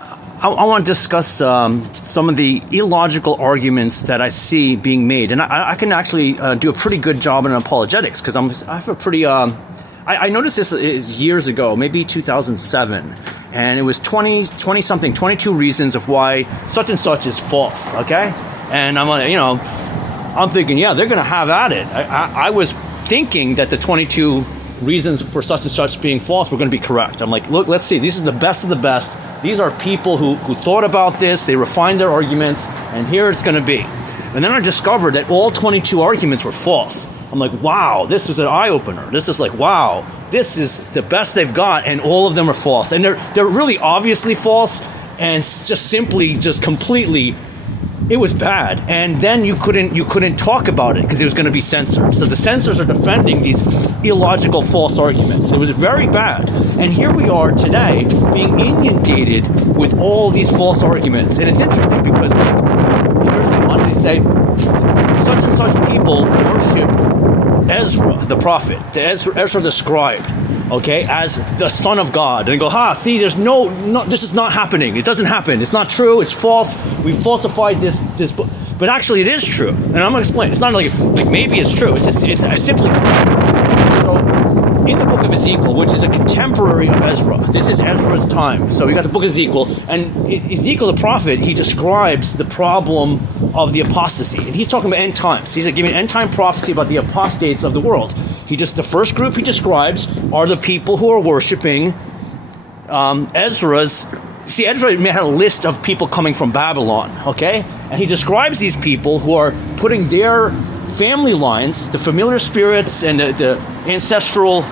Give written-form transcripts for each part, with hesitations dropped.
I want to discuss some of the illogical arguments that I see being made, and I can actually do a pretty good job in apologetics because I have a pretty. I noticed this is years ago, maybe 2007, and it was 22 reasons of why such and such is false. Okay, and I'm thinking, yeah, they're going to have at it. I was thinking that the 22 reasons for such and such being false were going to be correct. I'm like, look, let's see. This is the best of the best. These are people who thought about this. They refined their arguments, and here it's going to be. And then I discovered that all 22 arguments were false. I'm like, wow, this was an eye-opener. This is like, wow, this is the best they've got, and all of them are false. And they're really obviously false, and just completely. It was bad, and then you couldn't talk about it because it was going to be censored. So the censors are defending these illogical false arguments. It was very bad, and here we are today being inundated with all these false arguments. And it's interesting because here's the one they say such and such people worship Ezra the prophet, Ezra the scribe, okay, as the son of God, and go, see, there's no, this is not happening. It doesn't happen. It's not true. It's false. We falsified this book, but actually it is true. And I'm gonna explain. It's not like maybe it's true. It's simply correct. So in the book of Ezekiel, which is a contemporary of Ezra, this is Ezra's time. So we got the book of Ezekiel, and Ezekiel the prophet, he describes the problem of the apostasy, and he's talking about end times. He's giving end time prophecy about the apostates of the world. The first group he describes are the people who are worshiping Ezra's. See, Ezra had a list of people coming from Babylon, okay? And he describes these people who are putting their family lines, the familiar spirits and the ancestral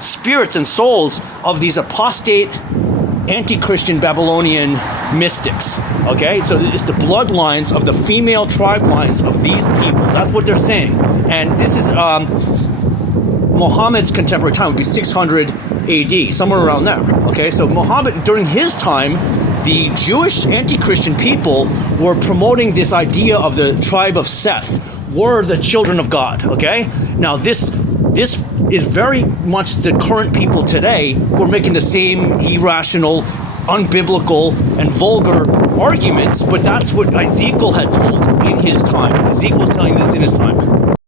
spirits and souls of these apostate, anti-Christian Babylonian mystics, okay? So it's the bloodlines of the female tribe lines of these people. That's what they're saying. And this is Muhammad's contemporary time would be 600 AD, somewhere around there. Okay, so Muhammad, during his time, the Jewish anti-Christian people were promoting this idea of the tribe of Seth, were the children of God. Okay, now this is very much the current people today who are making the same irrational, unbiblical, and vulgar arguments, but that's what Ezekiel had told in his time. Ezekiel was telling this in his time.